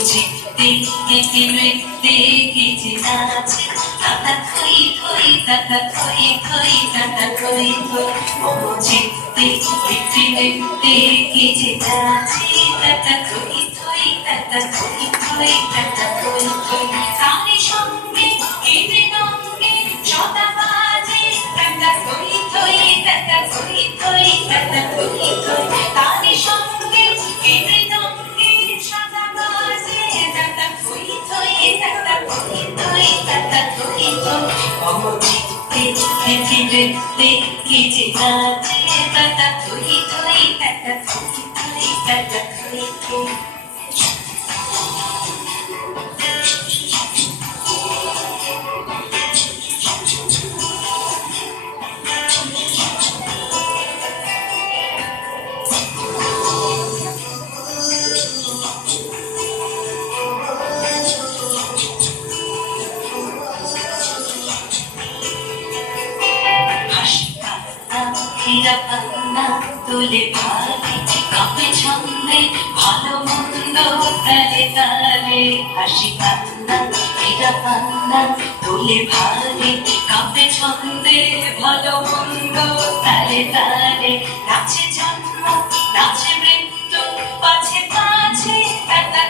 চিত্তে কেটে নৃত্যে কেটে নাচে তাতা থই থই তাতা থই থই তাতা থই থই চিত্তে কেটে নৃত্যে কেটে নাচে তাতা থই থই তাতা থই থই তাতা থই থই তারে সঙ্গে কেটে নঙ্গে সদা বাজে তাতা থই থই তাতা থই থই তাতা থই থই তারে সঙ্গে কেটে নঙ্গে সদা বাজে তাতা থই থই তাতা থই থই তাতা থই থই চিত্তে কেটে নৃত্যে কেটে নাচে তাতা থই থই তাতা থই থই তাতা থই থই হীরা পান্না তোলে ভালে কাপে ছন্দে ভালো মন্দ তালে তালে হাসি পান্না হীরা পান্না তোলে ভালে কাপে ছন্দে ভালো মন্দ তালে তালে নাচে জন্ম নাচে মৃত্যু পাছে পাছে তাতা